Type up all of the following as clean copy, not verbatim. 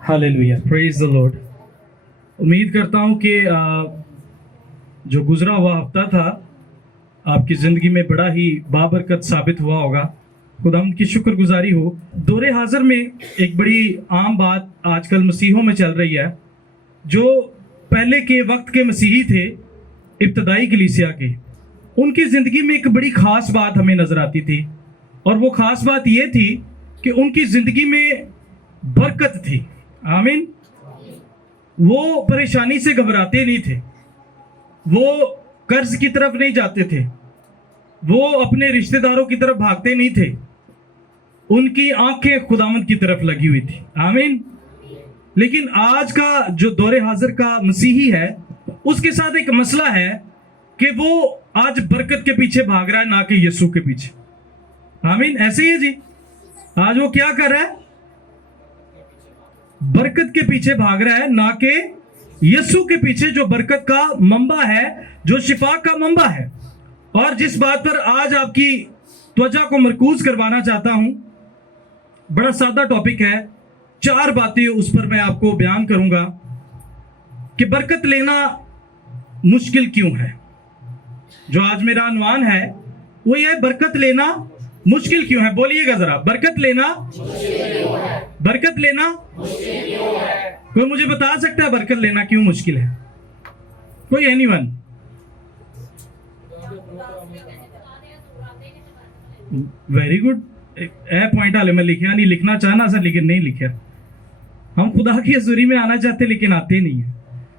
Hallelujah, praise the Lord. उम्मीद करता हूँ कि जो गुजरा हुआ हफ्ता था आपकी ज़िंदगी में बड़ा ही बाबरकत साबित हुआ होगा। खुदावंद की शुक्रगुजारी हो। दौरे हाज़िर में एक बड़ी आम बात आजकल मसीहों में चल रही है। जो पहले के वक्त के मसीही थे, इब्तदाई कलीसिया के, उनकी ज़िंदगी में एक बड़ी ख़ास बात हमें नज़र आती थी, और वो ख़ास बात ये थी कि उनकी ज़िंदगी में बरकत थी। आमीन। वो परेशानी से घबराते नहीं थे, वो कर्ज की तरफ नहीं जाते थे, वो अपने रिश्तेदारों की तरफ भागते नहीं थे, उनकी आंखें खुदावंद की तरफ लगी हुई थी। आमीन। लेकिन आज का जो दौरे हाजिर का मसीही है, उसके साथ एक मसला है कि वो आज बरकत के पीछे भाग रहा है, ना कि यीशु के पीछे। आमीन। ऐसे ही है जी। आज वो क्या कर रहा है? बरकत के पीछे भाग रहा है, ना कि यीशु के पीछे, जो बरकत का मंबा है, जो शिफा का मंबा है। और जिस बात पर आज आपकी त्वचा को मरकूज करवाना चाहता हूं, बड़ा सादा टॉपिक है। 4 बातें उस पर मैं आपको बयान करूंगा कि बरकत लेना मुश्किल क्यों है। जो आज मेरा अनुमान है वो ये है, बरकत लेना मुश्किल क्यों है। बोलिएगा जरा, बरकत लेना बरकत लेना कोई मुझे बता सकता है बरकत लेना क्यों मुश्किल है? कोई anyone? Very good. A point हाले मैं लिखा नहीं, लिखना चाहना सर लेकिन नहीं लिखा। हम खुदा की हजूरी में आना चाहते लेकिन आते नहीं है।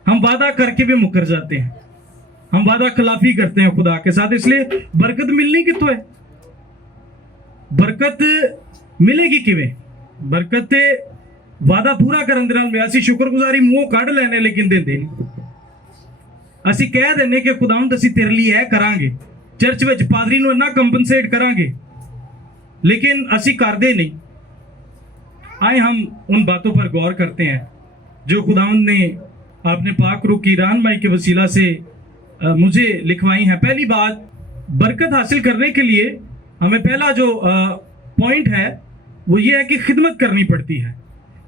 हम वादा करके भी मुकर जाते हैं, हम वादा खिलाफी करते हैं खुदा के साथ। इसलिए बरकत मिलनी कितों है? बरकत मिलेगी किवें? बरकत वादा पूरा करन दे नाल असीं शुक्रगुजारी मूंहों कढ लैने लेकिन देंदे नहीं। असीं कह देने कि खुदावंद असीं तेरे लिए है करांगे, चर्च विच पादरी नूं इन्ना कंपनसेट करांगे, लेकिन असीं करदे नहीं। आए हम उन बातों पर गौर करते हैं जो खुदावंद ने अपने पाक रूह की रहनुमाई के वसीला से मुझे लिखवाई हैं। पहली बात, बरकत हासिल करने के लिए हमें पहला जो पॉइंट है वो ये है कि खिदमत करनी पड़ती है।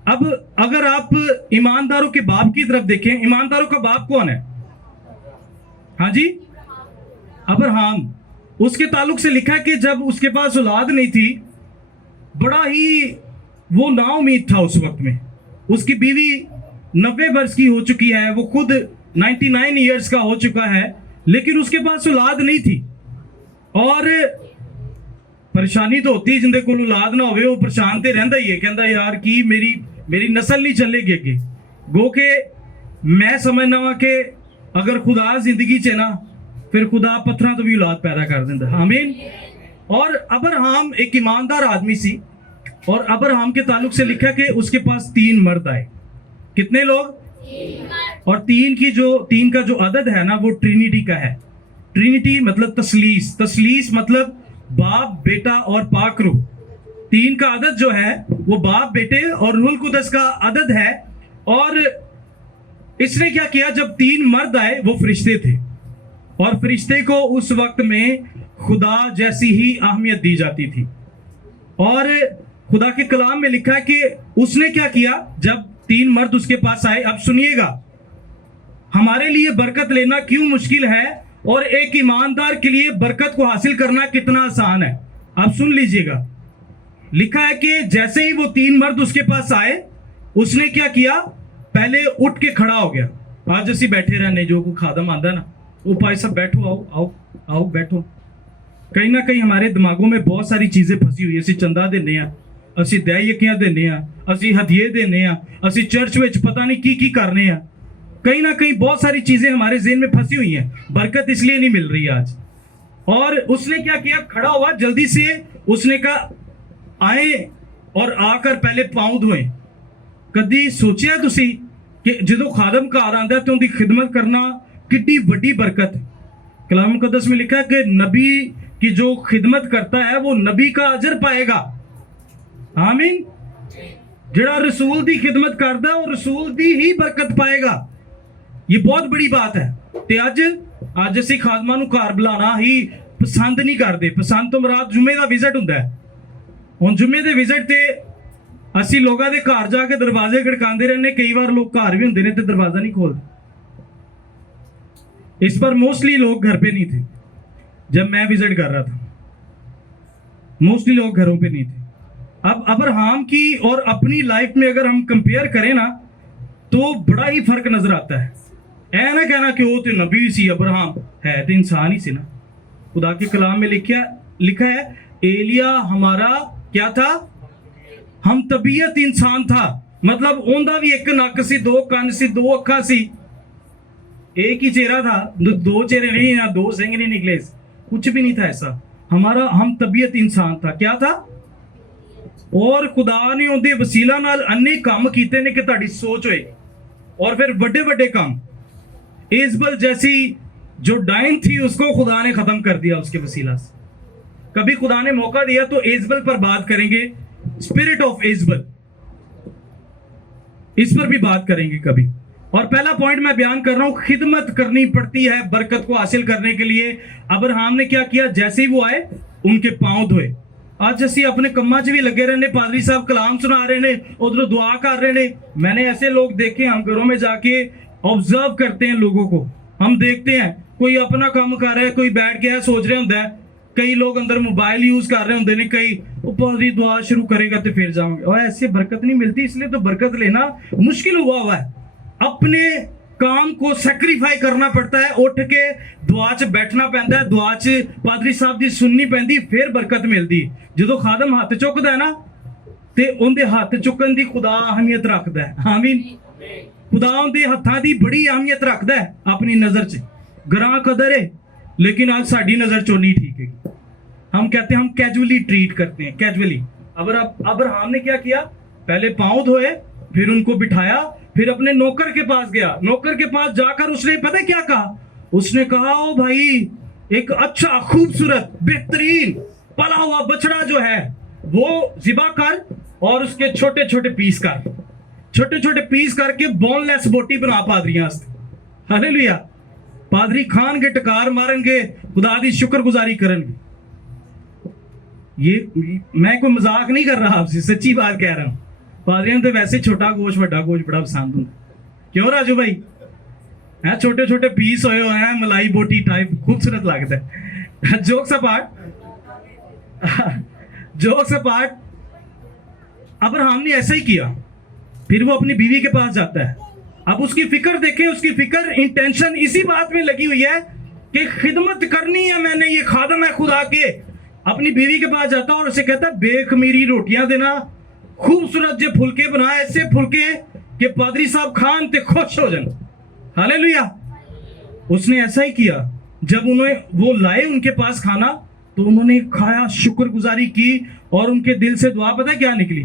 अब अगर आप ईमानदारों के बाप की तरफ देखें, ईमानदारों का बाप कौन है? हाँ जी, अब्राहम। उसके ताल्लुक से लिखा है कि जब उसके पास औलाद नहीं थी, बड़ा ही वो नाउम्मीद था उस वक्त में। उसकी बीवी 90 वर्ष की हो चुकी है, वो खुद 99 ईयर्स का हो चुका है, लेकिन उसके पास औलाद नहीं थी। और परेशानी तो होती, जिंदे को औलाद ना होवे वो परेशान ते रहंदा ही है, कहंदा यार की मेरी नस्ल नहीं चलेगी अगे। गो के मैं समझना वा कि अगर खुदा जिंदगी च ना, फिर खुदा पत्थरों तो भी औलाद पैदा कर देंदा। आमीन। और अब्राहम एक ईमानदार आदमी सी, और अब्राहम के ताल्लुक से लिखा कि उसके पास 3 मर्द आए। कितने लोग? और 3 का जो अदद है ना, वो ट्रिनिटी का है। ट्रिनिटी मतलब तसलीस, तसलीस मतलब बाप, बेटा और पाक रूह। 3 का अदद जो है वो बाप, बेटे और रूहुल कुदस का अदद है। और इसने क्या किया, जब 3 मर्द आए, वो फरिश्ते थे, और फरिश्ते को उस वक्त में खुदा जैसी ही अहमियत दी जाती थी। और खुदा के कलाम में लिखा है कि उसने क्या किया, जब 3 मर्द उसके पास आए। अब सुनिएगा, हमारे लिए बरकत लेना क्यों मुश्किल है, और एक ईमानदार के लिए बरकत को हासिल करना कितना आसान है। आप सुन लीजिएगा। लिखा है कि जैसे ही वो 3 मर्द उसके पास आए, उसने क्या किया, पहले उठ के खड़ा हो गया। आज असी बैठे रहने, जो कोई खादम आंदा ना, वो भाई साहब बैठो, आओ आओ आओ बैठो। कहीं ना कहीं हमारे दिमागों में बहुत सारी चीजें फंसी हुई है। असी चंदा देने आ, असी दयायकियां देने आ, असी हदिये देने आ, असी चर्च में पता नहीं की करने आ। कहीं ना कहीं बहुत सारी चीजें हमारे ज़हन में फंसी हुई हैं। बरकत इसलिए नहीं मिल रही आज। और उसने क्या किया, खड़ा हुआ जल्दी से। उसने कहा आए और आकर पहले पांव धोए। कदी सोचिया तुसी कि जो खादम घर आंदा तो उनकी खिदमत करना कितनी बड़ी बरकत है। कलाम मुकद्दस में लिखा है कि नबी की जो खिदमत करता है वो नबी का अजर पाएगा। आमीन। जिहड़ा रसूल दी खिदमत करता है वो रसूल दी ही बरकत पाएगा। ये बहुत बड़ी बात है। ते अज असीं खादमां नूं घर बुलाना ही पसंद नहीं करते। पसंद तो मुराद जुमे का विजिट हुंदा है। हुण जुमे दे विजिट ते ਅਸੀਂ ਲੋਕਾਂ ਦੇ ਘਰ ਜਾ ਕੇ ਦਰਵਾਜ਼ੇ ਖੜਕਾਉਂਦੇ ਰਹਿੰਦੇ, ਕਈ ਵਾਰ ਲੋਕ ਘਰ ਵੀ ਹੁੰਦੇ ਨੇ ਤੇ ਦਰਵਾਜ਼ਾ ਨਹੀਂ ਖੋਲਦੇ। इस पर मोस्टली लोग घर पे नहीं थे जब मैं विजिट कर रहा था, मोस्टली लोग घरों पे नहीं थे। अब अब्राहम की और अपनी लाइफ में अगर हम कंपेयर करें ना तो बड़ा ही फर्क नजर आता है। ऐ ना कहना कि वो तो नबी सी, अब्राहम है तो इंसान ही सी ना। खुदा के कलाम में लिखा है एलिया हमारा क्या था, हम तबीयत इंसान था, मतलब ओंदा भी एक नक सी, दो कान सी, दो अखा सी, एक ही चेहरा था, दो चेहरे नहीं, या दो सिंग नहीं निकले, कुछ भी नहीं था ऐसा। हम तबीयत इंसान था, क्या था। और खुदा ने उनके वसीला नाल अन्ने काम कीते ने कि तुहाडी सोच होए, और फिर बड़े बड़े काम। इजबल जैसी जो डाइन थी उसको खुदा ने खत्म कर दिया उसके वसीला से। कभी खुदा ने मौका दिया तो इजबल पर बात करेंगे, स्पिरिट ऑफ इजबल, इस पर भी बात करेंगे कभी। और पहला पॉइंट मैं बयान कर रहा हूं, खिदमत करनी पड़ती है बरकत को हासिल करने के लिए। अब्राहम ने क्या किया, जैसे ही वो आए उनके पांव धोए। आज ਅਸੀਂ अपने कम्मा च भी लगे रहने, पादरी साहब कलाम सुना रहे ने, उधर दुआ कर रहे ने। मैंने ऐसे लोग देखे, हम घरों में जाके ऑब्जर्व करते हैं लोगों को, हम देखते हैं कोई अपना काम कर रहा है, कोई बैठ गया सोच रहा होता है, कई लोग अंदर मोबाइल यूज कर रहे होंगे ने, कई पादरी दुआ शुरू करेगा तो फिर जाओगे। और ऐसे बरकत नहीं मिलती, इसलिए तो बरकत लेना मुश्किल हुआ है। अपने काम को सैक्रीफाई करना पड़ता है, उठ के दुआ च बैठना पैंदा है, दुआ च पादरी साहब दी सुननी पैंदी, फिर बरकत मिलदी। ਜਦੋਂ ਖਾਦਮ ਹੱਥ ਚੁੱਕਦਾ ਹੈ ਨਾ ਤੇ ਉਹਦੇ ਹੱਥ ਚੁੱਕਣ ਦੀ ਖੁਦਾ ਅਹਿਮੀਅਤ ਰੱਖਦਾ ਹੈ। ਆਮੀਨ। ਖੁਦਾ ਉਹਦੇ ਹੱਥਾਂ ਦੀ ਬੜੀ ਅਹਿਮੀਅਤ ਰੱਖਦਾ ਹੈ ਆਪਣੀ ਨਜ਼ਰ 'ਚ। ਗਰਾਂ ਕਦਰ है, लेकिन आज साड़ी नजर चो नहीं ठीक है। हम कहते हैं हम कैजुअली ट्रीट करते हैं, कैजुअली। अब्राहम ने क्या किया, पहले पांव धोए, फिर उनको बिठाया, फिर अपने नौकर के पास गया। नौकर के पास जाकर उसने पता क्या कहा, उसने कहा ओ भाई एक अच्छा खूबसूरत बेहतरीन पला हुआ बछड़ा जो है वो ज़िबा कर और उसके छोटे छोटे पीस कर, छोटे छोटे पीस करके बोनलेस बोटी बना पादरियां वास्ते। हालेलुया। पादरी खान के टकार मारेंगे, खुदा दी शुक्रगुजारी करेंगे। ये मैं कोई मजाक नहीं कर रहा आपसे, सच्ची बात कह रहा हूं। पादरियों तो वैसे छोटा गोश बड़ा गोश बड़ा पसंद होता, क्यों राजू भाई है, छोटे छोटे पीस होए हुए हैं, मलाई बोटी टाइप, खूबसूरत लगता है। Jokes apart, jokes apart, Abraham ने ऐसा ही किया। फिर वो अपनी बीवी के पास जाता है। अब उसकी फिक्र देखें, उसकी फिक्र इंटेंशन इसी बात में लगी हुई है कि खिदमत करनी है, मैंने ये खादम है खुदा के। अपनी बीवी के पास जाता और उसे कहता बेखमीरी रोटियां देना, खूबसूरत जो फुलके बनाए, ऐसे फुलके कि पादरी साहब खान ते खुश हो जाए। हालेलुया। उसने ऐसा ही किया। जब उन्हें वो लाए उनके पास खाना तो उन्होंने खाया, शुक्रगुजारी की, और उनके दिल से दुआ पता क्या निकली,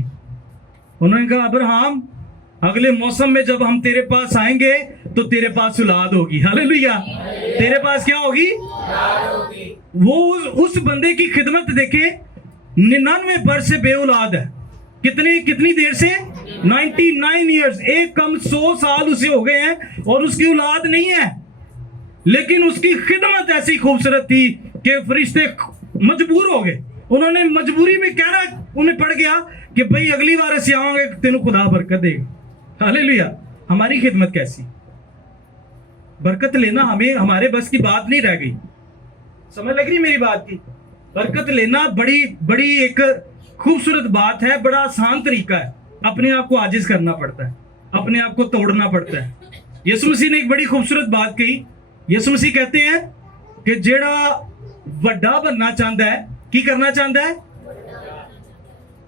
उन्होंने कहा अब्राहम अगले मौसम में जब हम तेरे पास आएंगे तो तेरे पास औलाद होगी। हालेलुया। तेरे पास क्या होगी? वो उस बंदे की खिदमत देखे, 99 वर्ष से बेऔलाद है। कितनी देर से? 99 ईयर्स, एक कम 100 साल उसे हो गए हैं और उसकी औलाद नहीं है। लेकिन उसकी खिदमत ऐसी खूबसूरत थी कि फरिश्ते मजबूर हो गए। उन्होंने मजबूरी में कहना उन्हें पड़ गया कि भाई अगली बार ऐसे आओगे तेनों खुदा बरकत देगा। हालेलुया। हमारी खिदमत कैसी, बरकत लेना हमें हमारे बस की बात नहीं रह गई। समझ लग रही मेरी बात की? बरकत लेना बड़ी बड़ी एक खूबसूरत बात है, बड़ा आसान तरीका है। अपने आप को आजिज करना पड़ता है, अपने आप को तोड़ना पड़ता है। यीशु मसीह ने एक बड़ी खूबसूरत बात कही। यीशु मसीह कहते हैं कि जेड़ा वड्डा बनना चाहता है, की करना चाहता है?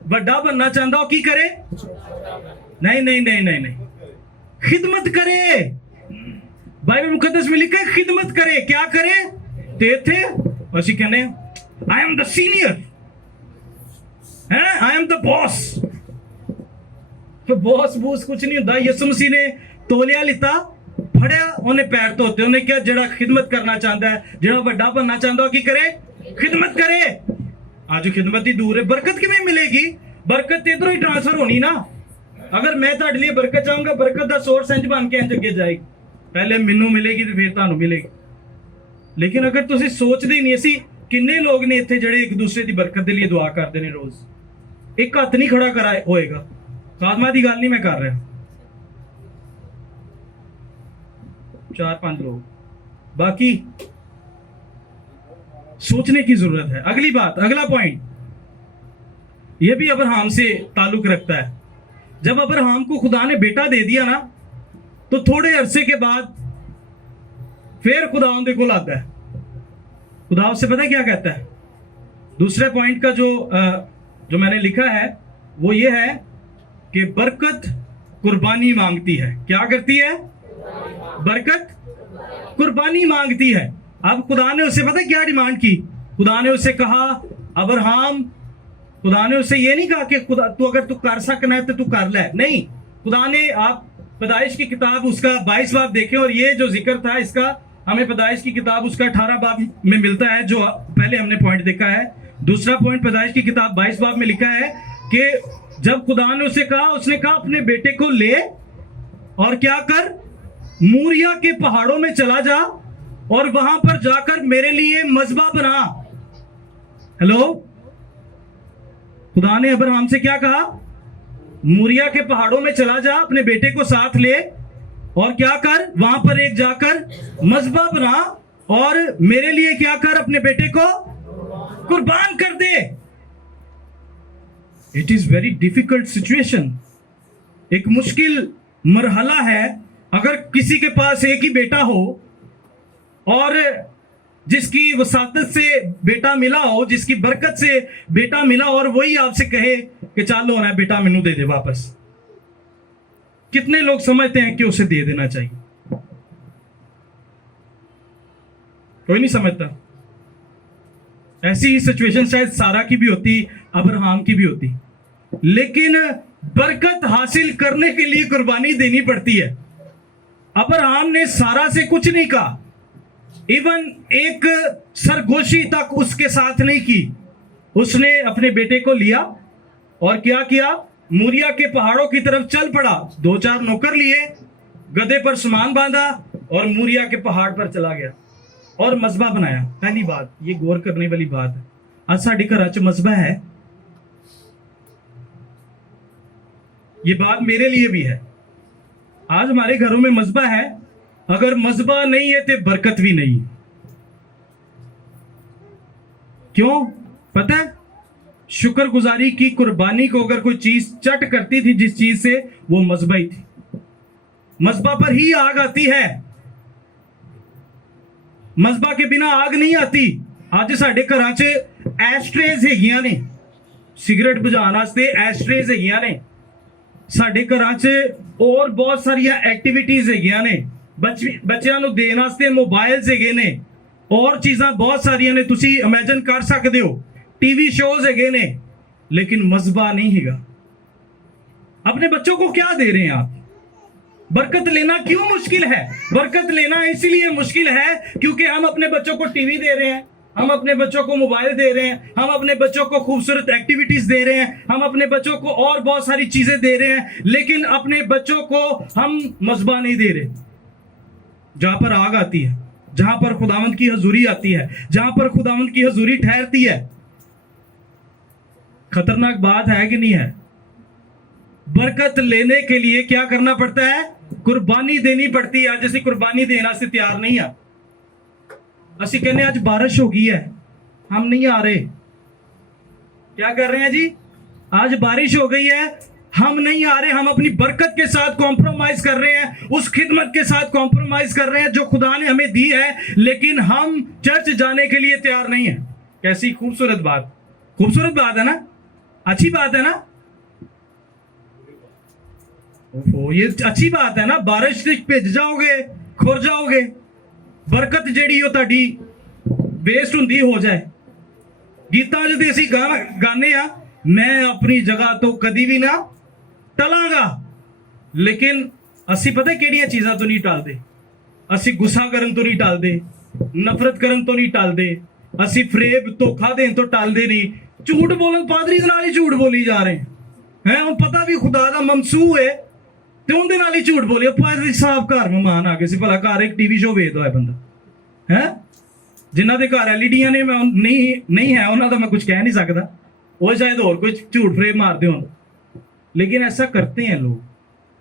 वड्डा बनना चाहता हो की करे? नहीं नहीं नहीं नहीं नहीं, खिदमत करे। बाइबल मुकद्दस में लिखा है खिदमत करे। क्या करे? थे ਅਸੀਂ कहने आई एम द सीनियर है, आई एम द बॉस। तो बॉस बूस कुछ नहीं होता। यीशु मसीह ने तोलिया लिता, फड़िया, उन्हें पैर धोते, उन्हें क्या जेड़ा खिदमत करना चाहता है, जेड़ा वड्डा बनना चाहता हो की करे? खिदमत करे। आज खिदमत ही दूर है, बरकत किवें मिलेगी? बरकत इधरों ही ट्रांसफर होनी ना। अगर मैं तुहाडे लिए बरकत चाहूंगा, बरकत दा सोर्स इंज बन के इंज अगे जाएगी, पहले मैनू मिलेगी तो फिर तुहानू मिलेगी। लेकिन अगर तुसीं सोचदे ही नहीं, असीं किन्ने लोग ने इत्थे जेड़े एक दूसरे की बरकत के लिए दुआ करते हैं रोज, एक हाथ नहीं खड़ा करा होएगा। खादमा की गल नहीं मैं कर रहा, 4-5 लोग, बाकी सोचने की जरूरत है। अगली बात, अगला पॉइंट, यह भी अब्राहम से ताल्लुक रखता है। जब अब्राहम को खुदा ने बेटा दे दिया ना, तो थोड़े अरसे के बाद फिर खुदा उनके को आता है। खुदा उससे पता है क्या कहता है? दूसरे पॉइंट का जो मैंने लिखा है वो ये है कि बरकत कुर्बानी मांगती है। क्या करती है? बरकत कुर्बानी मांगती है। अब खुदा ने उससे पता है क्या डिमांड की? खुदा ने उससे कहा, अब्राहम, खुदा ने उससे ये नहीं कहा कि खुदा तू अगर तू कर सकना है तो तू कर ले, नहीं। खुदा ने, आप पैदाइश की किताब उसका 22 बाब देखें, और ये जो जिक्र था इसका हमें पैदाइश की किताब उसका 18 बाब में मिलता है, जो पहले हमने पॉइंट देखा है। दूसरा पॉइंट पैदाइश की किताब 22 बाब में लिखा है कि जब खुदा ने उसे कहा, उसने कहा अपने बेटे को ले और क्या कर, मूरिया के पहाड़ों में चला जा और वहां पर जाकर मेरे लिए मज़बा बना। हेलो, खुदा ने अब्राहम से क्या कहा? मूरिया के पहाड़ों में चला जा, अपने बेटे को साथ ले और क्या कर, वहां पर एक जाकर मज़बा बना और मेरे लिए क्या कर, अपने बेटे को कुर्बान कर दे। It is very difficult situation, एक मुश्किल मरहला है। अगर किसी के पास एक ही बेटा हो और जिसकी वसातत से बेटा मिला हो, जिसकी बरकत से बेटा मिला, और वही आपसे कहे कि चलो ना बेटा मैनू दे दे वापस, कितने लोग समझते हैं कि उसे दे देना चाहिए? कोई नहीं समझता। ऐसी ही सिचुएशन शायद सारा की भी होती, अब्राहम की भी होती, लेकिन बरकत हासिल करने के लिए कुर्बानी देनी पड़ती है। अब्राहम ने सारा से कुछ नहीं कहा, इवन एक सरगोशी तक उसके साथ नहीं की। उसने अपने बेटे को लिया और क्या किया, मूरिया के पहाड़ों की तरफ चल पड़ा। 2-4 नौकर लिए, गधे पर सामान बांधा और मूरिया के पहाड़ पर चला गया और मज़बा बनाया। पहली बात, ये गौर करने वाली बात है, आज साडी घर च मज़बा है, ये बात मेरे लिए भी है। आज हमारे घरों में मज़बा है, अगर मज़बा नहीं है तो बरकत भी नहीं। क्यों? पता है, शुक्रगुजारी की कुर्बानी को अगर कोई चीज चट करती थी जिस चीज से, वो मज़बा ही थी। मज़बा पर ही आग आती है, मज़बा के बिना आग नहीं आती। आज साडे घरां च एस्ट्रेज हैगियां ने, सिगरेट बुझाउण वास्ते एस्ट्रेज हैगियां ने, साडे घरां च और बहुत सारिया एक्टिविटीज हैगियां ने, बच्चों को देने वास्ते मोबाइल्स हैगे ने, और चीज़ां बहुत सारिया ने, तुसी इमेजिन कर सकते हो, टीवी शोज हैगे ने, लेकिन मज़बा नहीं हैगा। अपने बच्चों को क्या दे रहे हैं आप? बरकत लेना क्यों मुश्किल है? बरकत लेना इसलिए मुश्किल है क्योंकि हम अपने बच्चों को टीवी दे रहे हैं, हम अपने बच्चों को मोबाइल दे रहे हैं, हम अपने बच्चों को खूबसूरत एक्टिविटीज दे रहे हैं, हम अपने बच्चों को और बहुत सारी चीजें दे रहे हैं, लेकिन अपने बच्चों को हम मज़बा नहीं दे रहे। जहां पर आग आती है, जहां पर खुदावंद की हजूरी आती है, जहां पर खुदावंद की हजूरी ठहरती है, खतरनाक बात है कि नहीं है? बरकत लेने के लिए क्या करना पड़ता है? कुर्बानी देनी पड़ती है। आज ऐसी कुर्बानी देना से तैयार नहीं है। असी कहने आज बारिश हो गई है, हम नहीं आ रहे। क्या कर रहे हैं जी? आज बारिश हो गई है, हम नहीं आ रहे। हम अपनी बरकत के साथ कॉम्प्रोमाइज कर रहे हैं, उस खिदमत के साथ कॉम्प्रोमाइज कर रहे हैं जो खुदा ने हमें दी है, लेकिन हम चर्च जाने के लिए तैयार नहीं है। कैसी खूबसूरत बात, खूबसूरत बात है ना, अच्छी बात है ना, ये अच्छी बात है ना। बारिश भिज जाओगे, खुर जाओगे, बरकत ਜਿਹੜੀ ਉਹ ਤੁਹਾਡੀ ਵੇਸਟ ਹੁੰਦੀ ਹੋ ਜਾਏ। ਗੀਤਾਂ ਜਿਹਦੇ ਅਸੀਂ ਗਾਣੇ ਆ, ਮੈਂ ਆਪਣੀ ਜਗ੍ਹਾ ਤੋਂ ਕਦੀ ਵੀ ਨਾ ਟਲਾਂਗਾ, ਲੇਕਿਨ ਅਸੀਂ ਪਤਾ ਕਿਹੜੀਆਂ ਚੀਜ਼ਾਂ ਤੋਂ ਨਹੀਂ ਟਲਦੇ? ਅਸੀਂ ਗੁੱਸਾ ਕਰਨ ਤੋਂ ਨਹੀਂ ਟਲਦੇ, ਨਫ਼ਰਤ ਕਰਨ ਤੋਂ ਨਹੀਂ ਟਲਦੇ, ਅਸੀਂ ਫਰੇਬ ਧੋਖਾ ਦੇਣ ਤੋਂ ਟਲਦੇ ਨਹੀਂ, ਝੂਠ ਬੋਲਣ ਪਾਦਰੀ ਦੇ ਨਾਲ ਹੀ ਝੂਠ ਬੋਲੀ ਜਾ ਰਹੇ हैं। ਹੁਣ ਪਤਾ ਵੀ ਖੁਦਾ ਦਾ ਮਮਸੂ ਹੈ ਤੇ ਉਹਦੇ ਨਾਲ ਹੀ ਝੂਠ ਬੋਲਿਆ। ਪਾਦਰੀ ਸਾਹਿਬ ਘਰ ਮਹਿਮਾਨ ਆ ਗਏ ਸੀ, ਭਲਾ ਘਰ ਇੱਕ ਟੀਵੀ ਸ਼ੋ ਵੇਖਦਾ ਹੈ ਬੰਦਾ ਹੈ, ਜਿਨ੍ਹਾਂ ਦੇ ਘਰ ਐਲਈਡੀਆਂ ਨੇ, ਮੈਂ ਨਹੀਂ ਹੈ ਉਹਨਾਂ ਦਾ ਮੈਂ ਕੁਝ ਕਹਿ ਨਹੀਂ ਸਕਦਾ, ਉਹ ਸ਼ਾਇਦ ਹੋਰ ਕੋਈ ਝੂਠ ਫਰੇਬ ਮਾਰਦੇ ਹੋਣ। लेकिन ऐसा करते हैं लोग,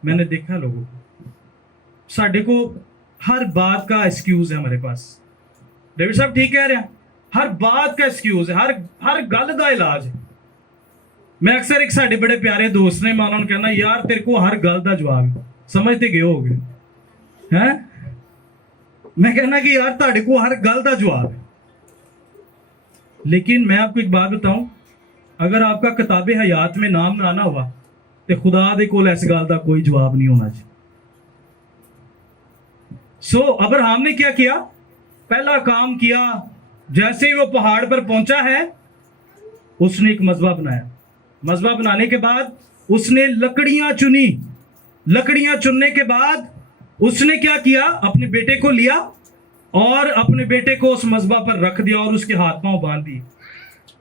मैंने देखा लोगों को। साढ़े को हर बात का एक्सक्यूज है हमारे पास। डेविड साहब ठीक कह रहे हैं, हर बात का एक्सक्यूज है, हर गल का इलाज है। मैं अक्सर एक साढ़े बड़े प्यारे दोस्त ने, मैं उन्होंने कहना यार तेरे को हर गल का जवाब समझते गए होगे हैं। मैं कहना कि यार ताड़े को हर गल का जवाब है, लेकिन मैं आपको एक बात बताऊं, अगर आपका किताब हयात में नाम ना आना हुआ तो खुदा दे कोल इस गल का कोई जवाब नहीं होना चाहिए। सो अब्राहम ने क्या किया, पहला काम किया, जैसे ही वो पहाड़ पर पहुंचा है उसने एक मजबा बनाया। मजबा बनाने के बाद उसने लकड़ियां चुनी। लकड़ियां चुनने के बाद उसने क्या किया, अपने बेटे को लिया और अपने बेटे को उस मजबा पर रख दिया और उसके हाथ पांव बांध दिए।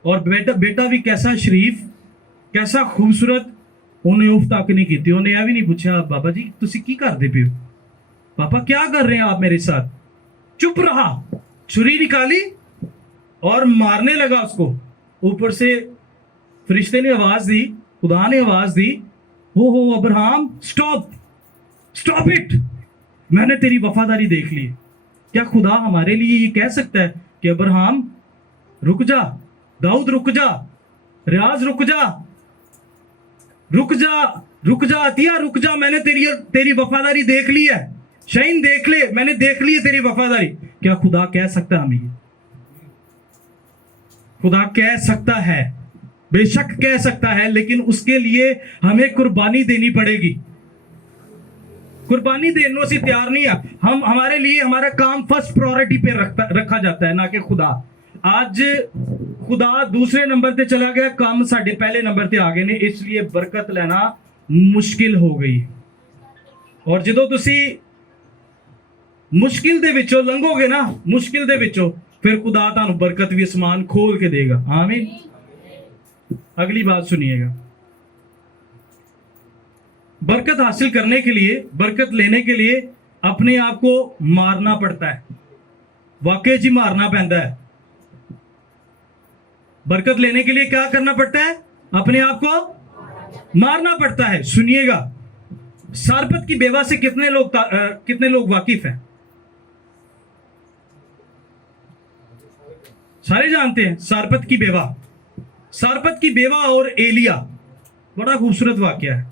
और बेटा भी कैसा शरीफ, कैसा खूबसूरत, उन्हें उफ तक नहीं की, उन्हें यह भी नहीं पूछा बाबा जी तुसी की करते पे हो, पापा क्या कर रहे हैं आप मेरे साथ। चुप रहा, छुरी निकाली और मारने लगा उसको। ऊपर से फरिश्ते ने आवाज दी, खुदा ने आवाज दी, हो अब्राहम स्टॉप इट, मैंने तेरी वफादारी देख ली। क्या खुदा हमारे लिए ये कह सकता है कि अब्राहम रुक जा, दाऊद रुक जा, रियाज रुक जा, अतिया रुक जा, मैंने तेरी वफादारी देख ली है, शहीन देख ले, मैंने देख ली है तेरी वफादारी। क्या खुदा कह सकता है हमें ये? खुदा कह सकता है, बेशक कह सकता है, लेकिन उसके लिए हमें कुर्बानी देनी पड़ेगी। कुर्बानी देने से तैयार नहीं है हम, हमारे लिए हमारा काम फर्स्ट प्रायोरिटी पे रखा जाता है, ना कि खुदा। आज खुदा दूसरे नंबर पे चला गया, काम साढ़े पहले नंबर पे आ गए ने, इसलिए बरकत लेना मुश्किल हो गई। और ਜਦੋਂ ਤੁਸੀਂ मुश्किल ਦੇ ਵਿੱਚੋਂ ਲੰਘੋਗੇ ਨਾ, मुश्किल ਦੇ ਵਿੱਚੋਂ, फिर खुदा ਤੁਹਾਨੂੰ बरकत भी आसमान खोल के देगा। आमीन। अगली बात सुनिएगा, बरकत हासिल करने के लिए, बरकत लेने के लिए अपने आप को मारना पड़ता है। वाकई जी मारना पैंदा है। बरकत लेने के लिए क्या करना पड़ता है, अपने आप को मारना पड़ता है। सुनिएगा, सारपत की बेवा से कितने लोग वाकिफ हैं? सारे जानते हैं सारपत की बेवा। सारपत की बेवा और एलिया, बड़ा खूबसूरत वाकया है।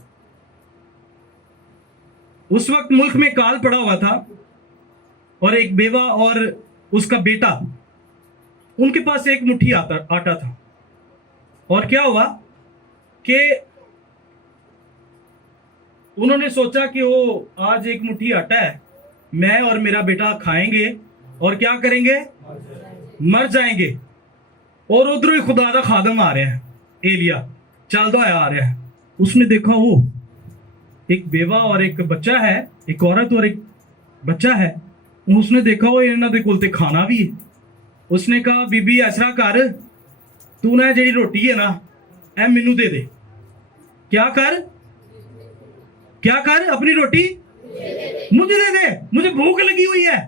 उस वक्त मुल्क में काल पड़ा हुआ था और एक बेवा और उसका बेटा, उनके पास एक मुट्ठी आटा था। और क्या हुआ कि उन्होंने सोचा कि वो आज एक मुट्ठी आटा है, मैं और मेरा बेटा खाएंगे और क्या करेंगे, मर जाएंगे। और उधर ही खुदा का खादम आ रहा है, एलिया चलता आ रहा है। उसने देखा वो एक बेवा और एक बच्चा है, एक औरत और एक बच्चा है। उसने देखा वो इन्हों के कोल ते खाना भी है। उसने कहा बीबी ऐसा कर, तू ना जी रोटी है ना ए मैनू दे दे। क्या कर अपनी रोटी मुझे दे दे, मुझे भूख लगी हुई है।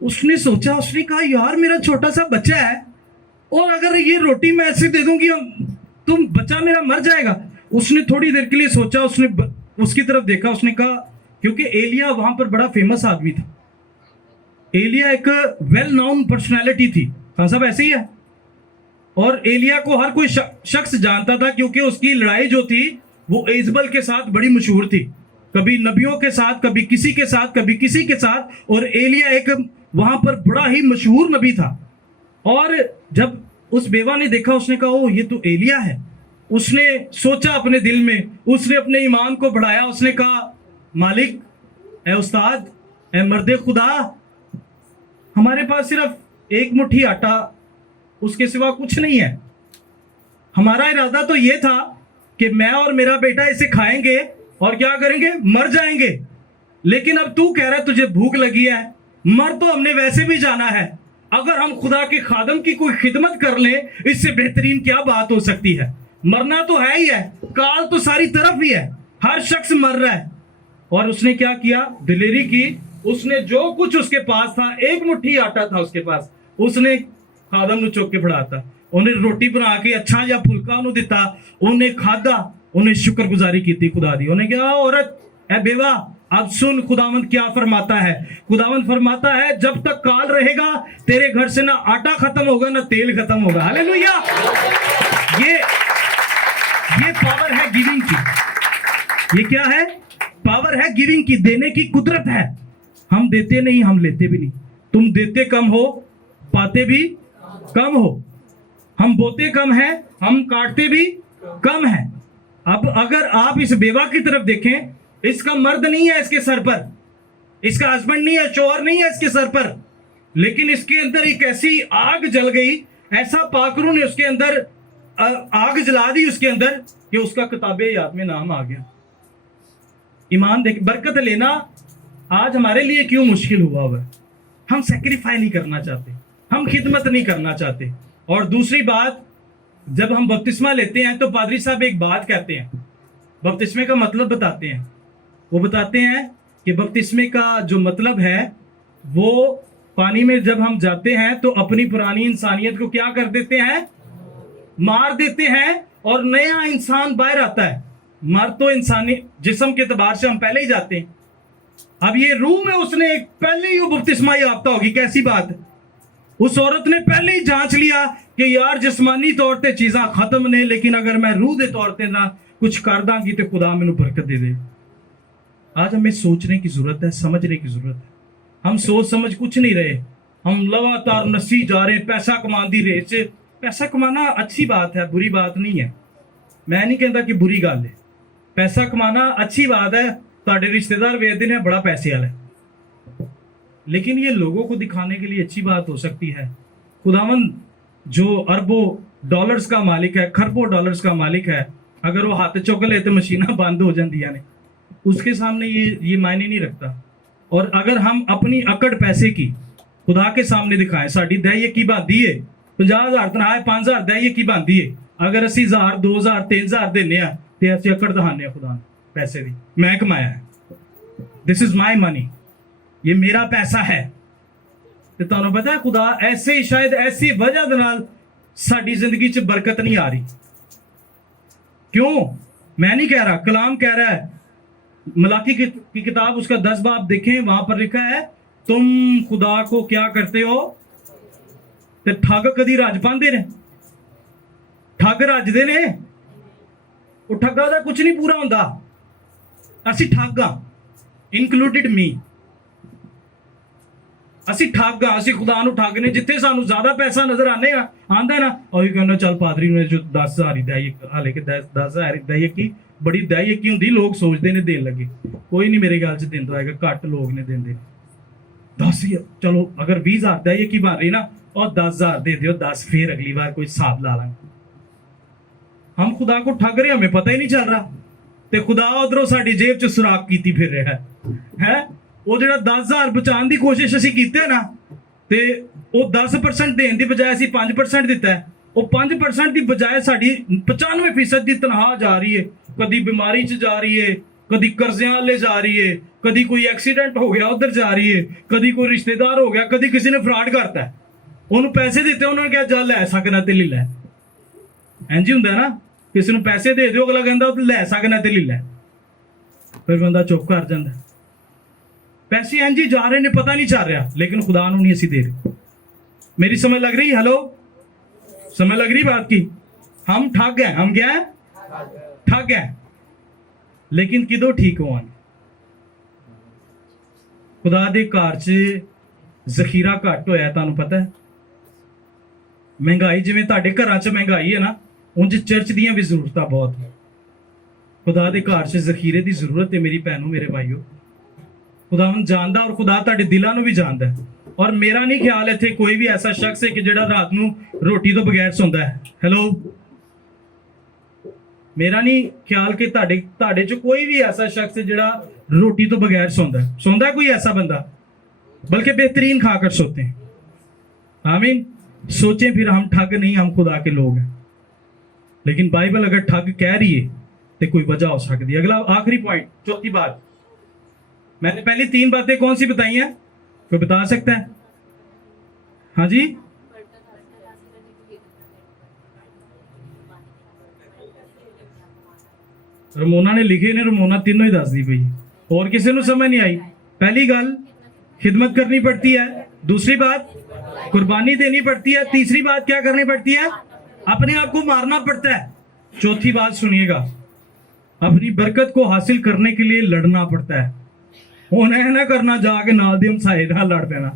उसने सोचा, उसने कहा यार मेरा छोटा सा बच्चा है और अगर ये रोटी मैं ऐसे दे दूंगी तुम बच्चा मेरा मर जाएगा। उसने थोड़ी देर के लिए सोचा, उसने उसकी तरफ देखा, उसने कहा, क्योंकि एलिया वहां पर बड़ा फेमस आदमी था, एलिया एक वेल नोन पर्सनैलिटी थी। खान साहब ऐसे ही है। और एलिया को हर कोई शख्स जानता था, क्योंकि उसकी लड़ाई जो थी वो इजबल के साथ बड़ी मशहूर थी। कभी नबियों के साथ, कभी किसी के साथ, कभी किसी के साथ। और एलिया एक वहां पर बड़ा ही मशहूर नबी था। और जब उस बेवा ने देखा, उसने कहा ओ ये तो एलिया है। उसने सोचा अपने दिल में, उसने अपने ईमान को बढ़ाया। उसने कहा मालिक, ए उस्ताद, ए मर्दे खुदा, हमारे पास सिर्फ एक मुट्ठी आटा, उसके सिवा कुछ नहीं है। हमारा इरादा तो ये था कि मैं और मेरा बेटा इसे खाएंगे और क्या करेंगे, मर जाएंगे। लेकिन अब तू कह रहा है तुझे भूख लगी है, मर तो हमने वैसे भी जाना है। अगर हम खुदा के खादम की कोई खिदमत कर ले, इससे बेहतरीन क्या बात हो सकती है। मरना तो है ही है, काल तो सारी तरफ ही है, हर शख्स मर रहा है। और उसने क्या किया, दिलेरी की। उसने जो कुछ उसके पास था, एक मुट्ठी आटा था उसके पास, उसने खादम नु चुक के फड़ाता। उन्हें रोटी बना के अच्छा या फुलका उन्हें दिता, उन्हें खादा। انہیں شکر گزاری کی تھی خدا دی. انہیں کہا عورت اے بیوہ اب سن خداوند کیا فرماتا ہے. خداوند فرماتا ہے جب تک کال رہے گا تیرے گھر سے نہ آٹا ختم ہوگا نہ تیل ختم ہوگا. ہاللیلویا. یہ پاور ہے گیونگ کی. یہ کیا ہے؟ پاور ہے گیونگ کی, دینے کی قدرت ہے. ہم دیتے نہیں, ہم لیتے بھی نہیں. تم دیتے کم ہو, پاتے بھی کم ہو. ہم بوتے کم ہیں, ہم کاٹتے بھی کم ہیں. اب اگر آپ اس بیوہ کی طرف دیکھیں, اس کا مرد نہیں ہے اس کے سر پر, اس کا ہسبینڈ نہیں ہے, شوہر نہیں ہے اس کے سر پر, لیکن اس کے اندر ایک ایسی آگ جل گئی, ایسا پاکرو نے اس کے اندر آگ جلا دی اس کے اندر کہ اس کا کتاب یاد میں نام آ گیا. ایمان دیکھ, برکت لینا آج ہمارے لیے کیوں مشکل ہوا ہے؟ ہم سیکریفائی نہیں کرنا چاہتے, ہم خدمت نہیں کرنا چاہتے. اور دوسری بات, جب ہم بپتسمہ لیتے ہیں تو پادری صاحب ایک بات کہتے ہیں, بپتسمے کا مطلب بتاتے ہیں. وہ بتاتے ہیں کہ بپتسمے کا جو مطلب ہے وہ پانی میں جب ہم جاتے ہیں تو اپنی پرانی انسانیت کو کیا کر دیتے ہیں؟ مار دیتے ہیں, اور نیا انسان باہر آتا ہے. مر تو انسانی جسم کے اعتبار سے ہم پہلے ہی جاتے ہیں. اب یہ روح میں اس نے پہلے ہی وہ بپتسمہ یافتہ ہوگی. کیسی بات ہے؟ اس عورت نے پہلے ہی جانچ لیا کہ یار جسمانی طور تے چیزاں ختم نے, لیکن اگر میں روح دے طور تے نہ کچھ کر داں گی تو خدا مینوں برکت دے دے. آج ہمیں سوچنے کی ضرورت ہے, سمجھنے کی ضرورت ہے. ہم سوچ سمجھ کچھ نہیں رہے, ہم لگاتار نسی جا رہے ہیں پیسہ کمان دی ریس. پیسہ کمانا اچھی بات ہے, بری بات نہیں ہے. میں نہیں کہتا کہ بری گل ہے, پیسہ کمانا اچھی بات ہے. تہاڈے رشتے دار ویکھدے نے بڑا پیسے والا ہے, لیکن یہ لوگوں کو دکھانے کے لیے اچھی بات ہو سکتی ہے. خداوند جو اربوں ڈالرز کا مالک ہے, کھربوں ڈالرز کا مالک ہے, اگر وہ ہاتھ چک لے تو مشیناں بند ہو جاندیاں نے, اس کے سامنے یہ معنی نہیں رکھتا. اور اگر ہم اپنی اکڑ پیسے کی خدا کے سامنے دکھائیں, ساڈی دہی کی باندھی ہے 50,000 تنخواہ ہے, 5,000 دہی کی باندھی ہے, اگر 80,000 2,000 3,000 دینے ہیں تو اسی اکڑ دہانے ہیں خدا پیسے دی. میں کمایا ہے, دس از مائی منی, یہ میرا پیسہ ہے. تو تمہیں پتا ہے خدا ایسے ہی شاید ایسی وجہ دنال ساڈی زندگی چ برکت نہیں آ رہی. کیوں؟ میں نہیں کہہ رہا, کلام کہہ رہا ہے. ملاکی کی کتاب اس کا 10 باب دیکھیں, وہاں پر لکھا ہے تم خدا کو کیا کرتے ہو تے ٹھگ کدی رج پاندے نے, ٹھگ رجدے نے, وہ ٹھگا دا کچھ نہیں پورا ہوندا. اسی ٹھگ ہاں, انکلوڈڈ می. اسی ٹھگ ہاں, اسی خدا نو ٹھگ نے. جتنے سانو زیادہ پیسہ نظر آنے آندا ہے نا, وہی کہنا چل پادری نے جو 10,000 ہی دائی, حالے کہ 10,000 دائی کی بڑی دائی کی ہوندی, لوگ سوچتے نے دین لگے. کوئی نہیں میرے گل چ دیندا ہوئے گا, گھٹ لوگ نے دیندے. 10 چلو اگر 20,000 دائی کی بن رہی نا, اور 10,000 دے دیو 10, پھر اگلی بار کوئی حساب لا لیں. ہم خدا کو ٹھگ رہے, ہمیں پتہ ہی نہیں چل رہا. تے خدا ادھروں ساڈی جیب چ سوراخ کیتی پھر رہا ہے. وہ جڑا 10,000 بچان دی کوشش اسی کیتے نا, تے وہ 10% دین دی بجائے اسی 5% دیتا ہے. وہ 5% دی بجائے ساڈی 95% دی تنخواہ جا رہی ہے. کدی بیماری چ جا رہی ہے, کدی قرضیاں لے جا رہی ہے, کدی کوئی ایکسیڈنٹ ہو گیا ادھر جا رہی ہے, کدی کوئی رشتہ دار ہو گیا, کدی کسی نے فراڈ کرتا ہے, انہوں پیسے دیتے, انہوں نے کہا جا لے سکنا تے لے لے. اینجی ہوندا ہے نا, کسی نے پیسے دے دیو, اگلا کہندا لے سکنا تے لے لے, پھر بندہ چپ کر جاندا. پیسے اینجی جا رہے نے, پتہ نہیں چل رہا, لیکن خدا نو نہیں اسی دے رہے. میری سمجھ لگ رہی؟ ہلو, سمجھ لگ رہی بات کی؟ ہم ٹھگ ہیں, ہم کیا ہیں؟ ٹھگ ہیں. لیکن کدو ٹھیک ہوان خدا دے گھر چ ذخیرہ گھٹ ہویا ہے. تانوں پتہ ہے مہنگائی جویں تہاڈے گھراں چ مہنگائی ہے نا, انج چرچ دیاں بھی ضرورتاں بہت ہیں. خدا دے گھر چ ذخیرے دی ضرورت ہے میری بہنوں میرے بھائیو. خداوند جاندا, اور خدا تہاڈے دلاں نو بھی جاندا ہے. اور میرا نہیں خیال اتنے کوئی بھی ایسا شخص ہے کہ جڑا رات نو روٹی تو بغیر سوندا ہے. ہیلو, میرا نہیں خیال کہ تہاڈے چ کوئی بھی ایسا شخص ہے جڑا روٹی تو بغیر سوندا ہے. سوندا ہے کوئی ایسا بندہ؟ بلکہ بہترین کھا کر سوتے ہیں. آمین. سوچیں پھر, ہم ٹھگ نہیں, ہم خدا کے لوگ ہیں. لیکن بائبل اگر ٹھگ کہہ رہی ہے تو کوئی وجہ ہو سکتی ہے. اگلا آخری پوائنٹ, چوتھی بات. میں نے پہلی 3 باتیں کون سی بتائی ہیں؟ کوئی بتا سکتا ہے؟ ہاں جی, ਰਮੋਨਾ ਨੇ ਲਿਖੇ ਨੇ, ਰਮੋਨਾ ਤਿੰਨੋਂ ਹੀ ਦੱਸਦੀ ਪਈ, ਹੋਰ ਕਿਸੇ ਨੂੰ ਸਮਝ नहीं आई। पहली गल खिदमत करनी पड़ती है, दूसरी बात कुर्बानी देनी पड़ती है, तीसरी बात क्या करनी पड़ती है, अपने आप को मारना पड़ता है, चौथी बात सुनिएगा, अपनी बरकत को हासिल करने के लिए लड़ना पड़ता है। ਹੁਣ ਇਹ ਨਾ ਕਰਨਾ ਜਾ ਕੇ ਨਾਲ ਦੇ ਹਮਸਾਏ ਨਾਲ ਲੜ ਪੈਣਾ,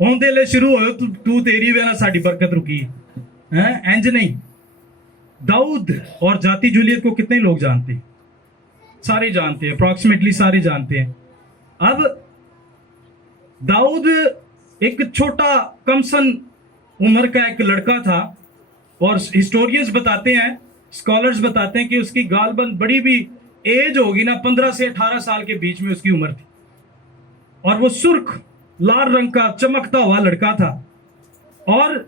ਹੁਣ ਦੇ ਲਈ ਸ਼ੁਰੂ ਹੋਇਓ ਤੂੰ ਤੇਰੀ ਵੇ ਨਾ ਸਾਡੀ ਬਰਕਤ ਰੁਕੀ है, इंज नहीं। दाऊद और जाति जूलियत को कितने लोग जानते हैं? सारे जानते हैं, अप्रॉक्सीमेटली सारे जानते हैं। अब दाऊद एक छोटा कमसन उम्र का एक लड़का था, और हिस्टोरियंस बताते हैं, स्कॉलर्स बताते हैं कि उसकी गालबन बड़ी भी एज होगी ना 15 से 18 साल के बीच में उसकी उम्र थी, और वो सुर्ख लाल रंग का चमकता हुआ लड़का था। और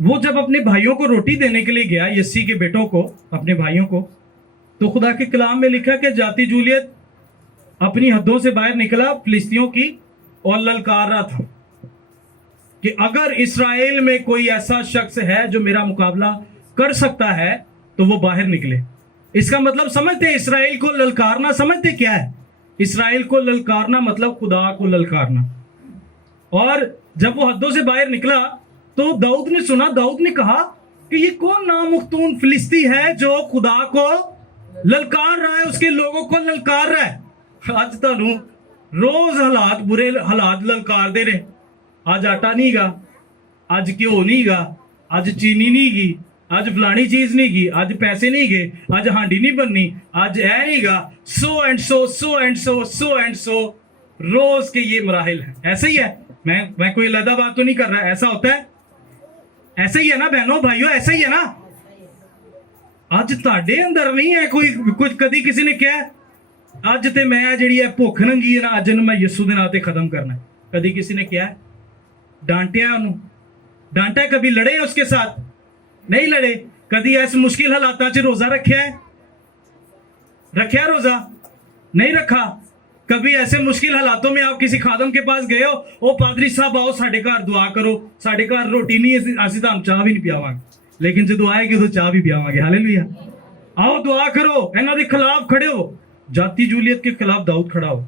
वो जब अपने भाइयों को रोटी देने के लिए गया, यस्सी के बेटों को, अपने भाइयों को, तो खुदा के कलाम में लिखा कि जाति जूलियत अपनी हदों से बाहर निकला फिलिस्तियों की और ललकार रहा था कि अगर इस्राएल में कोई ऐसा शख्स है जो मेरा मुकाबला कर सकता है तो वो बाहर निकले। इसका मतलब समझते हैं, इस्राएल को ललकारना समझते क्या है? इस्राएल को ललकारना मतलब खुदा को ललकारना। और जब वो हदों से बाहर निकला तो दाऊद ने सुना, दाऊद ने कहा कि ये कौन नामुख्तून फिलिस्ती है जो खुदा को ललकार रहा है, उसके लोगों को ललकार रहा है। आज तानू रोज हालात, बुरे हालात ललकार दे रहे, आज आटा नहीं गा, आज घ्यो नहीं गा, आज चीनी नहीं गी, आज फलानी चीज नहीं गी, आज पैसे नहीं गए, आज हांडी नहीं बननी, आज ऐ नहीं गा, so and so, so and so, so and so, रोज के ये मराहिल है। ऐसा ही है, मैं कोई अलग बात तो नहीं कर रहा, ऐसा होता है, ऐसा ही है ना बहनों भाइयों, ऐसा ही है ना। ਅੱਜ ਤੁਹਾਡੇ ਅੰਦਰ ਨਹੀਂ ਹੈ ਕੋਈ ਕੁਝ, ਕਦੀ ਕਿਸੇ ਨੇ ਕਿਹਾ ਅੱਜ ਤੇ ਮੈਂ ਜਿਹੜੀ ਹੈ ਭੁੱਖ ਨੰਗੀ ਹੈ ਨਾ, ਅੱਜ ਨੂੰ ਮੈਂ ਯਿਸੂ ਦੇ ਨਾਂ ਤੇ ਖਤਮ ਕਰਨਾ, ਕਦੀ ਕਿਸੇ ਨੇ ਕਿਹਾ? डांटिया ਉਹਨੂੰ, डांटा कभी लड़े उसके साथ? नहीं लड़े। कभी ऐसे मुश्किल हालात च रोजा रखा है? रखा रोजा? नहीं रखा। कभी ऐसे मुश्किल हालातों में आप किसी खादम के पास गए हो, ओ पादरी साहब आओ साढ़े घर दुआ करो, साढ़े घर रोटी नहीं असी तो हम चाह भी नहीं पियावांगे, लेकिन जो आएगी तो चाह भी पियावांगे। हालेलुया। आओ दुआ करो, इन्हों के खिलाफ खड़े हो। जाति जूलियत के खिलाफ दाऊद खड़ा हो।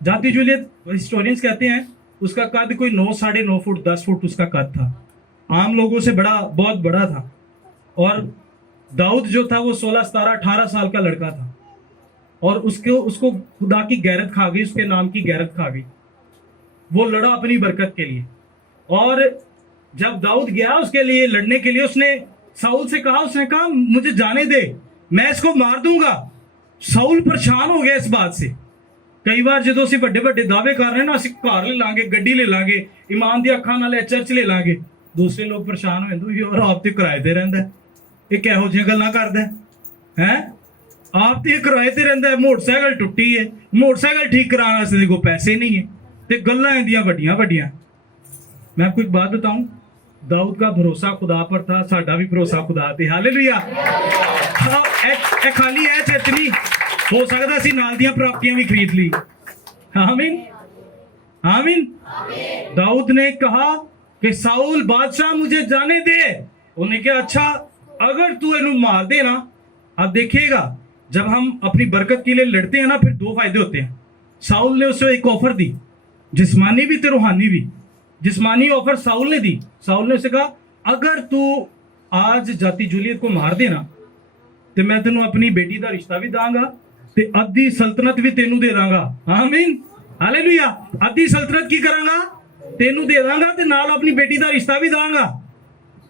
जाति जूलियत हिस्टोरियंस कहते हैं उसका कद कोई 9 साढ़े 9 फुट 10 फुट उसका कद था, आम लोगों से बड़ा, बहुत बड़ा था। और दाऊद जो था वो 16 17 18 साल का लड़का था, और उसको खुदा की गैरत खा गई, उसके नाम की गैरत खा गई। वो लड़ा अपनी बरकत के लिए, और जब दाऊद गया उसके लिए लड़ने के लिए, उसने साउल से कहा, उसने कहा मुझे जाने दे, मैं इसको मार दूंगा। साउल परेशान हो गया इस बात से। कई बार जो ਅਸੀਂ ਵੱਡੇ ਵੱਡੇ ਦਾਅਵੇ ਕਰ ਰਹੇ ਨਾ, ਅਸੀਂ ਘਰ ਲੈ ਲਾਂਗੇ, ਗੱਡੀ ਲੈ ਲਾਂਗੇ, ਇਮਾਨ ਦੀ ਅੱਖਾਂ ਨਾਲ ਚਰਚ ਲੈ ਲਾਂਗੇ, ਦੂਸਰੇ ਲੋਕ ਪਰੇਸ਼ਾਨ ਹੋ ਜਾਂਦੇ ਵੀ ਹੋਰ ਆਪ ਤੇ ਕਿਰਾਏ ਤੇ ਰਹਿੰਦਾ, ਇਹ ਕਿਹੋ ਜਿਹੀਆਂ ਗੱਲਾਂ ਕਰਦਾ ਹੈ? ਆਪ ਤੇ ਕਿਰਾਏ ਤੇ ਰਹਿੰਦਾ, ਮੋਟਰਸਾਈਕਲ ਟੁੱਟੀ ਹੈ, ਮੋਟरसाइकिल ठीक कराने वास्ते को पैसे नहीं है, ਤੇ ਗੱਲਾਂ ਇਹਦੀਆਂ ਵੱਡੀਆਂ ਵੱਡੀਆਂ। मैं आपको एक बात बताऊं, दाऊद का भरोसा खुदा पर था, साडा भी भरोसा खुदा ते। हालेलुया। खाली है चर्च नहीं, हो सकता सी नाल दियां प्राप्तियां भी खरीद ली। आमीन आमीन। दाऊद ने कहा कि साउल बादशाह मुझे जाने दे। उन्हें कहा अच्छा अगर तू इन्हें मार दे ना, अब देखिएगा जब हम अपनी बरकत के लिए लड़ते हैं ना, फिर 2 फायदे होते हैं। साउल ने उसे एक ऑफर दी, जिस्मानी भी तो रूहानी भी। जिस्मानी ऑफर साउल ने दी। साउल ने उसे कहा अगर तू आज जाति जूलियत को मार देना तो मैं तेनों अपनी बेटी का रिश्ता भी दांगा ते अद्धी सल्तनत भी तेनू दे दांगा। आमीन हालेलुया। अद्धी सल्तनत की करांगा, तेनू दे दांगा ते नाल अपनी बेटी का रिश्ता भी दांगा।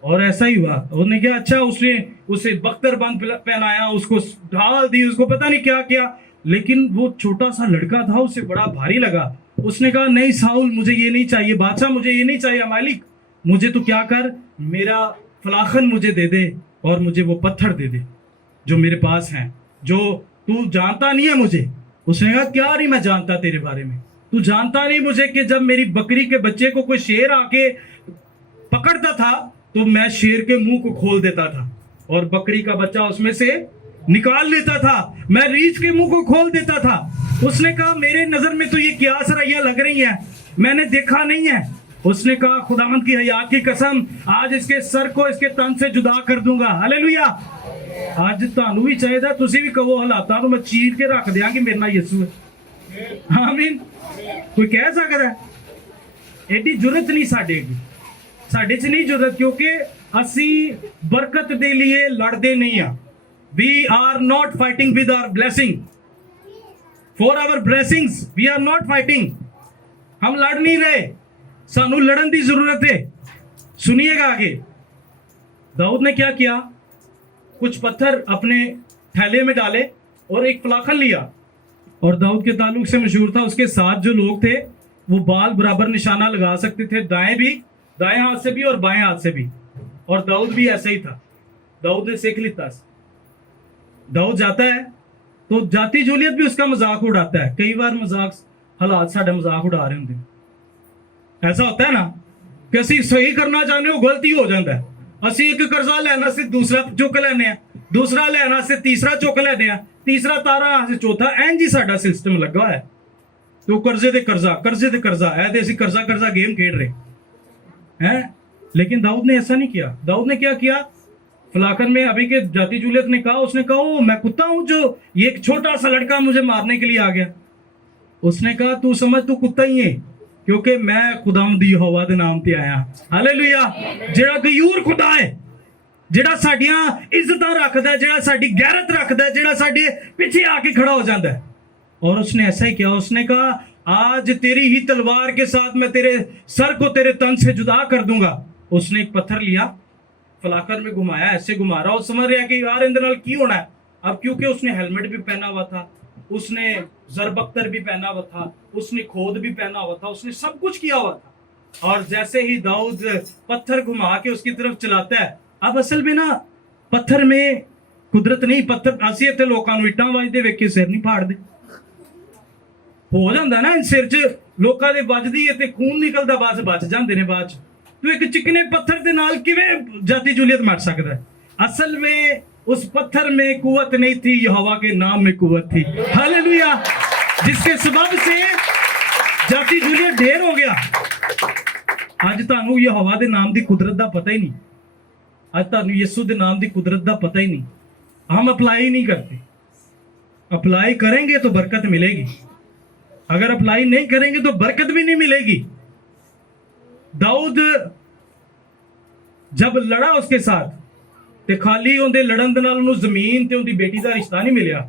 और ऐसा ही हुआ। उसने कहा अच्छा, उसने उसे बख्तरबंद पहनाया, उसको ढाल दी, उसको पता नहीं क्या किया, लेकिन वो छोटा सा लड़का था, उसे बड़ा भारी लगा। उसने कहा नहीं साउल मुझे ये नहीं चाहिए, बादशाह मुझे ये नहीं चाहिए, मालिक मुझे तो क्या कर, मेरा फलाखन मुझे दे दे और मुझे वो पत्थर दे दे जो मेरे पास हैं, जो तू जानता नहीं है मुझे। उसने कहा क्या नहीं मैं जानता तेरे बारे में, तू जानता नहीं मुझे कि जब मेरी बकरी के बच्चे को कोई शेर आके पकड़ता था तो मैं शेर के मुंह को खोल देता था और बकरी का बच्चा उसमें से निकाल लेता था, मैं रीछ के मुंह को खोल देता था। उसने कहा मेरे नजर में तो ये क्या सराइयां लग रही हैं, मैंने देखा नहीं है। उसने कहा खुदावंद की हयात की कसम, आज इसके सर को इसके तन से जुदा कर दूंगा। हालेलुया। ਅੱਜ ਤੁਹਾਨੂੰ ਵੀ ਚਾਹੀਦਾ, ਤੁਸੀਂ ਵੀ ਕਹੋ ਹਾਲਾਤਾਂ ਨੂੰ ਮੈਂ ਚੀਰ ਕੇ ਰੱਖ ਦਿਆਂਗੀ, ਮੇਰੇ ਨਾਲ ਯਿਸੂ ਹੈ। ਆਮੀਨ। ਕੋਈ ਕਹਿ ਸਕਦਾ ਹੈ? ਐਡੀ ਜ਼ਰੂਰਤ ਨਹੀਂ ਸਾਡੇ 'ਚ ਨਹੀਂ ਜ਼ਰੂਰਤ, ਕਿਉਂਕਿ ਅਸੀਂ ਬਰਕਤ ਦੇ ਲਈ ਲੜਦੇ ਨਹੀਂ ਆ। We are not fighting with our blessing. For our blessings, we are not fighting. हम लड़ नहीं रहे, सानू लड़न की जरूरत है। सुनिएगा आगे, दाऊद ने क्या किया? कुछ पत्थर अपने थैले में डाले और एक फलाखन लिया, और दाऊद के ताल्लुक से मशहूर था, उसके साथ जो लोग थे वो बाल बराबर निशाना लगा सकते थे, दाएं हाथ से भी और बाएं हाथ से भी, और दाऊद भी ऐसा ही था। दाऊद ने सीख लिया। दाऊद जाता है तो जाती जूलियत भी उसका मजाक उड़ाता है। कई बार मजाक हालात साडा मजाक उड़ा रहे होंगे। ऐसा होता है ना कि असी सही करना चाहते हो, गलती हो जाता है। असी एक कर्जा लेना से दूसरा चुक लेने, दूसरा लेना से तीसरा चुक लेने, तीसरा तारा से चौथा, इंज ही साडा सिस्टम लगा है। तो कर्जे ते कर्जा है, तो असी कर्जा गेम खेल रहे हैं। लेकिन दाऊद ने ऐसा नहीं किया। दाऊद ने क्या किया? फलाकन में अभी के जाती जूलियत ने कहा, उसने कहा ओ मैं कुत्ता हूं जो ये एक छोटा सा लड़का मुझे मारने के लिए आ गया। उसने कहा तू समझ तू कुत्ता ही है, क्योंकि मैं खुदावंद यहोवा दे नाम ते आया। हालेलुया। जेड़ा गयूर खुदा है, जेड़ा साडियां इज्जतां रखदा है, जेड़ा साडी गैरत रखदा है, जेड़ा साडे पीछे आके खड़ा हो जाता है। और उसने ऐसा ही किया। उसने कहा आज तेरी ही तलवार के साथ मैं तेरे सर को तेरे तन से जुदा कर दूंगा। उसने एक पत्थर लिया, फलाकर में घुमाया, ऐसे घुमा रहा, और समझ रहा कि यार इंदर नाल की होना है। अब क्योंकि उसने हेलमेट भी पहना हुआ था, उसने जरबख्तर भी पहना हुआ था, उसने खोद भी पहना हुआ था, उसने सब कुछ किया हुआ था। और जैसे ही दाऊद पत्थर घुमा के उसकी तरफ चलाता है, अब असल में ना पत्थर में कुदरत नहीं, पत्थर असी इतने लोगों को इट्टां वजदे वेख के सिर नहीं फाड़दे। हो जाता ना सिर च लोगों के वजदी है, खून निकलता, बच जाते ने बाद च। तो एक चिकने पत्थर के नाल किवें जाती जूलियत मर सकता है? असल में उस पत्थर में कुवत नहीं थी, यहोवा के नाम में कुवत थी। हालेलुया। जिसके सबब से जाती जूलियत ढेर हो गया। आज तुहानू यहोवा दे नाम की कुदरत का पता ही नहीं, आज तुहानू यीशु दे नाम की कुदरत का पता ही नहीं। हम अप्लाई नहीं करते। अप्लाई करेंगे तो बरकत मिलेगी, अगर अप्लाई नहीं करेंगे तो बरकत भी नहीं मिलेगी। दाऊद जब लड़ा उसके साथ, ते खाली उनके लड़न दे नाल उन्हें जमीन ते उनकी बेटी का रिश्ता नहीं मिलिया,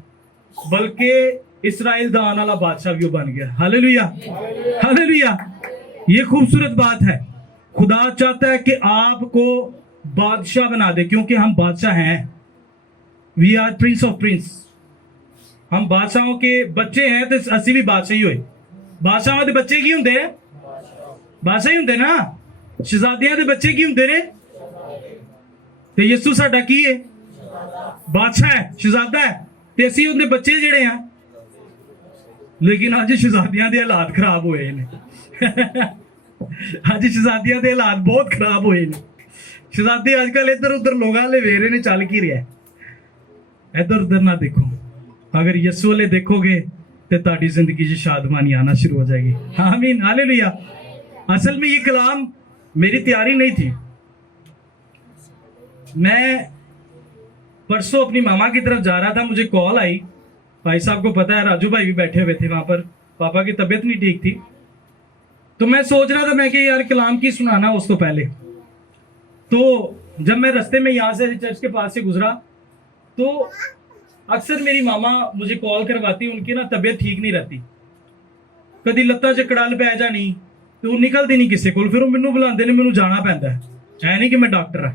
बल्कि इस्राइल दा आने वाला बादशाह भी बन गया। हालेलुया। हालेलुया। ये खूबसूरत बात है। खुदा चाहता है कि आपको बादशाह बना दे, क्योंकि हम बादशाह हैं। We are prince of prince. हम बादशाहों के बच्चे हैं, तो असी भी बादशाह ही होए। बादशाहों के बच्चे की होंगे? बादशाह ही होंगे ना। शहजादियां के बच्चे की होंगे ने? ते यीशु साडा की है? बादशाह है, शहजादा है, ते असी उनके बच्चे जेड़े हैं। लेकिन अज शहजादियां के हालात खराब होए ने। अज शहजादियां के हालात बहुत खराब होए ने। शहजादे आजकल इधर उधर लोगों ले वेरे ने चल की रहा है। इधर उधर ना देखो, अगर यीशु वाले देखोगे तो ताड़ी जिंदगी से शादमानी आना शुरू हो जाएगी। आमीन। हालेलुया। असल में ये कलाम मेरी तैयारी नहीं थी। मैं परसों अपनी मामा की तरफ जा रहा था, मुझे कॉल आई। भाई साहब को पता है, राजू भाई भी बैठे हुए थे वहां पर, पापा की तबीयत नहीं ठीक थी। तो मैं सोच रहा था मैं कि यार कलाम की सुनाना उसको पहले। तो जब मैं रास्ते में यहाँ से चर्च के पास से गुजरा, तो अक्सर मेरी मामा मुझे कॉल करवाती, उनकी ना तबीयत ठीक नहीं रहती, कभी लत्तां च कड़ल पै जानी, तो निकलती नहीं किसी को, फिर वो मैनू बुलाते ने, मैनू जाना पैंदा है। ऐ नहीं कि मैं डॉक्टर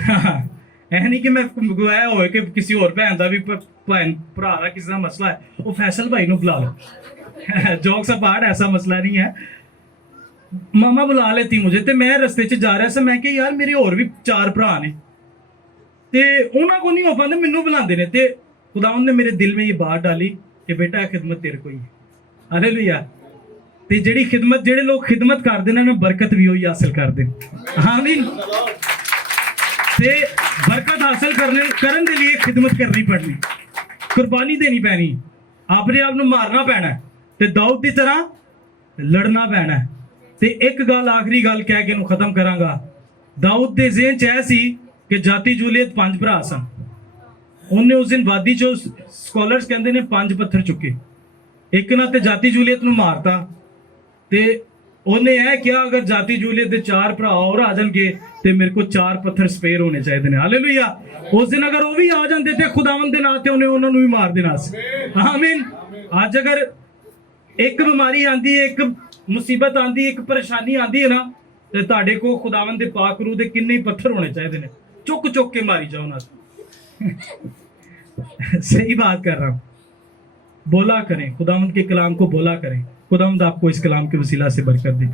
हाँ, ऐ नहीं कि मैं गवाया हो कि किसी और भैन का भी भैन भरा का किसी का मसला है, वो फैसल भाई नू बुला लो। जोक्स अपार्ट, ऐसा मसला नहीं है। मामा बुला लेती मुझे, तो मैं रस्ते च जा रहा सा, मैं कि यार मेरे और भी 4 भरा ने, ते उन्होंने को नहीं हो पाते, मैनू बुलाते ने। ते खुदावंद ने मेरे दिल में ये बात डाली कि बेटा खिदमत तेरे को ही है। हालेलुया। ते जेड़ी खिदमत, जेड़े लोग खिदमत करते हैं ना, बरकत भी वही हासिल करते हैं। आमीन। ते बरकत हासिल करने के लिए खिदमत करनी पड़नी, कुर्बानी देनी पैनी, अपने आप को मारना पैना, ते दाऊद की तरह लड़ना पैना। ते एक गल, आखिरी गल कह के खत्म करांगा। दाऊद के ज़हन च ऐ सी कि जाती जूलियत 5 भरा सन, ਉਹਨੇ ਉਸ ਦਿਨ ਵਾਦੀ ਚੋਂ ਸਕਾਲਰਸ ਕਹਿੰਦੇ ਨੇ 5 ਪੱਥਰ ਚੁੱਕੇ, ਇੱਕ ਨਾ ਤੇ ਜਾਤੀ ਜੂਲੀਅਤ ਨੂੰ ਮਾਰਤਾ, ਤੇ ਉਹਨੇ ਇਹ ਕਿਹਾ ਅਗਰ ਜਾਤੀ ਜੂਲੀਅਤ ਦੇ 4 ਭਰਾ ਹੋਰ ਆ ਜਾਣਗੇ ਤੇ ਮੇਰੇ ਕੋਲ 4 ਪੱਥਰ ਸਪੇਅਰ ਹੋਣੇ ਚਾਹੀਦੇ ਨੇ। ਹਾਲੇਲੂਇਆ। ਉਸ ਦਿਨ ਅਗਰ ਉਹ ਵੀ ਆ ਜਾਂਦੇ ਤੇ ਖੁਦਾਵੰਦ ਦੇ ਨਾਂ ਤੇ ਉਹਨੇ ਉਹਨਾਂ ਨੂੰ ਵੀ ਮਾਰ ਦੇਣਾ ਸੀ। ਆਮੀਨ। ਅੱਜ ਅਗਰ ਇੱਕ ਬਿਮਾਰੀ ਆਂਦੀ ਹੈ, ਇੱਕ ਮੁਸੀਬਤ ਆਂਦੀ ਹੈ, ਇੱਕ ਪਰੇਸ਼ਾਨੀ ਆਂਦੀ ਹੈ ਨਾ, ਤੇ ਤੁਹਾਡੇ ਕੋਲ ਖੁਦਾਵੰਦ ਦੇ ਪਾਕ ਰੂਹ ਦੇ ਕਿੰਨੇ ਪੱਥਰ ਹੋਣੇ ਚਾਹੀਦੇ ਨੇ, ਚੁੱਕ ਚੁੱਕ ਕੇ मारी जाओ ना। सही बात कर रहा हूं। बोला करें, खुदावंद के कलाम को बोला करें। खुदावंद आपको इस कलाम के वसीला से बरकत दे।